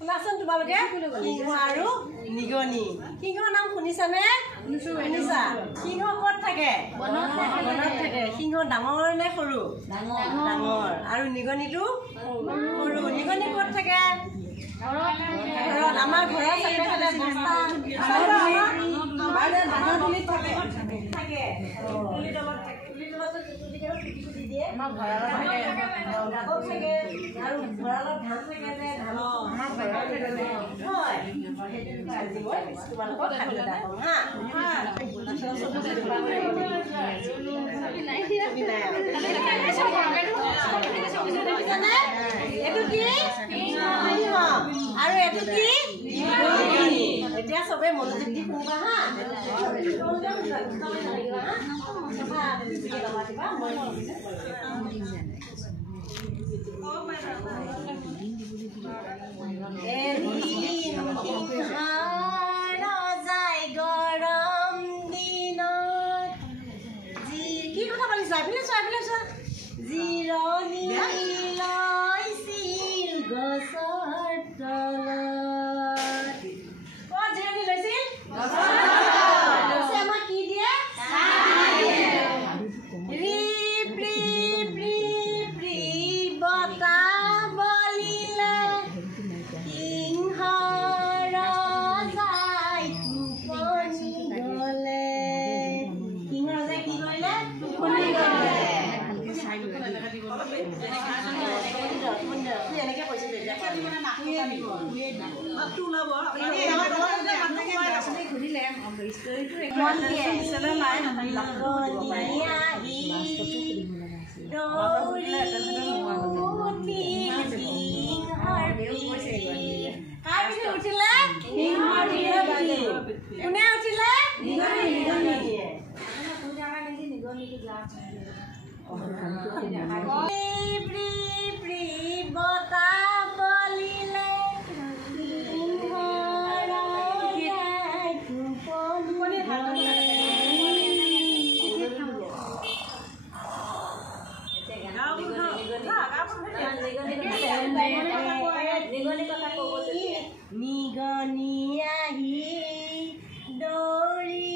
শুনাচোন তোমালোকে সিংহ আৰু নিগনি সিংহৰ নাম শুনিছানে শুনিছা সিংহ ক'ত থাকে বনত থাকে সিংহ ডাঙৰ নে সৰু ডাঙৰ আৰু নিগনিটো সৰু নিগনি ক'ত থাকে ঘৰত আমাৰ ঘৰৰ চাৰিওফালে বস্তা ধানৰ তুলিত থাকে তুলিৰ তলত থাকে তুলিৰ তলত কুটি দিয়ে আমাৰ ভঁৰালত থাকে আৰু ভঁৰালত ধান থাকে যে আমাৰ ভঁৰালত হয় সেইটো মই তোমালোকক খাদ্য এটা কম হা এইটো কি আৰু এইটো কি এতিয়া চবে মনোযোগ দি শুনিবা হা গৰম দিনত কি কথা পাতিছা জিৰণি লৈছিল গছৰ তলত ক'ত জিৰণি লৈছিল আমাক কি দিয়ে ৰিপ ৰিপ ৰিপ ৰিপ বতাহ বলিলে সিংহ ৰজাই টোপনি গ'লে সিংহ ৰজাই কি কৰিলে টোপনি গ'লে এনেকে কৈছিল উঠিলে কোনে উঠিলে বতাহ বলিলে নিগনি আহি দৌৰি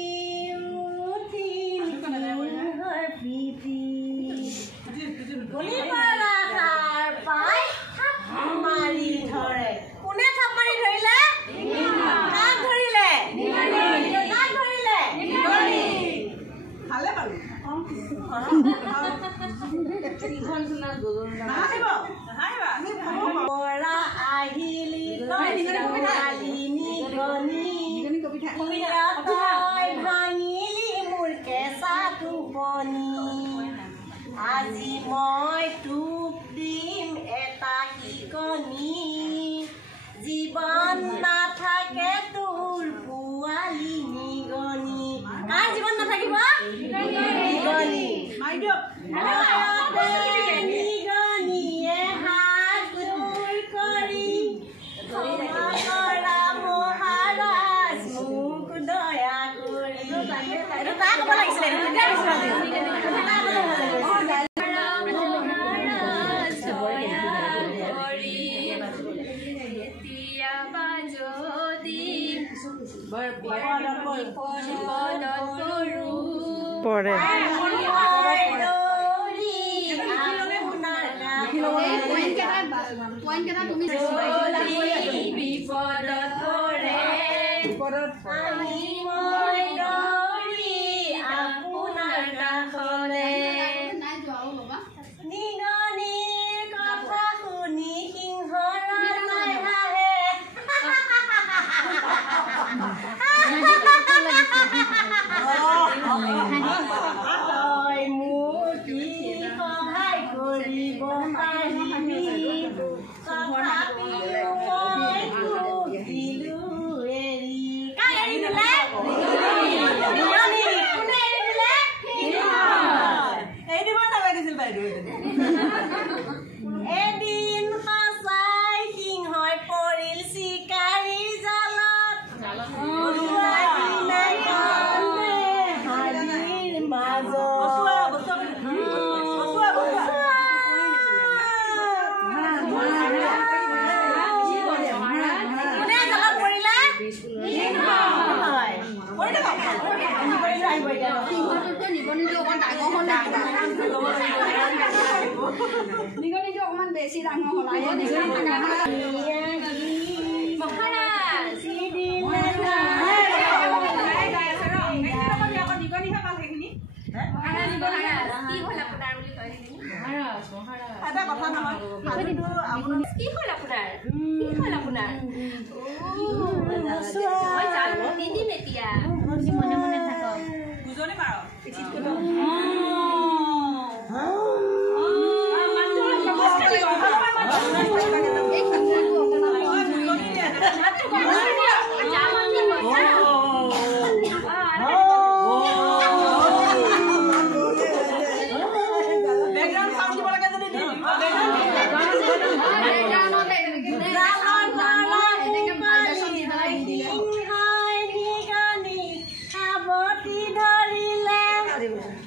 উঠিল সিংহৰ পিঠি মাৰি ধৰে কোনে থাপ মাৰি ধৰিলে কাক ধৰিলে ভালে পালো পৰা আহিলি ভাঙিলি মোৰ কেঁচা টোপনি আজি মই তোক দিম এটা শিকনি জীৱন নাথাকে তোৰ পোৱালি নিগনি কাৰ জীৱন নাথাকিব নিগনি নিগনিয়ে হাত জোৰ কৰি মহাৰাজ মোক দয়া কৰি তাক ক'ব লাগিছিলে এদিন সঁচাই সিংহই পৰিল চিকাৰী জালত হাবিৰ মাজত কোনে জালত পৰিলে নিগনিটো অকমান বেছি ডাঙৰ হ'ল মনে মনে থাকক বুজনি মাৰ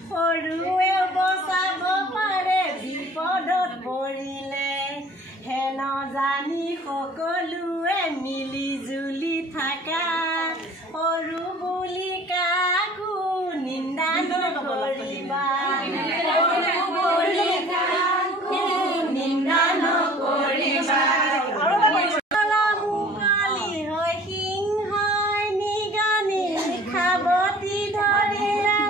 সৰুৱে বচাব পাৰে বিপদত পৰিলে হেন জানি সকলোৱে মিলি জুলি থাকা সৰু বুলি কাকো নিন্দা নকৰিবা নিন্দা নকৰিবা মুকলি হৈ সিংহই নিগনি খাবতি ধৰিলে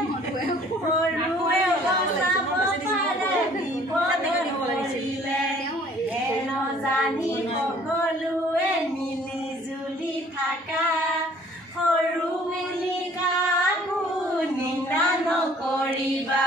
সৰুৱে বচাব পাৰে বিপদত পৰিলে হেন জানি সকলোৱে মিলি জুলি থাকা সৰু বুলি কাকো নিন্দা নকৰিবা।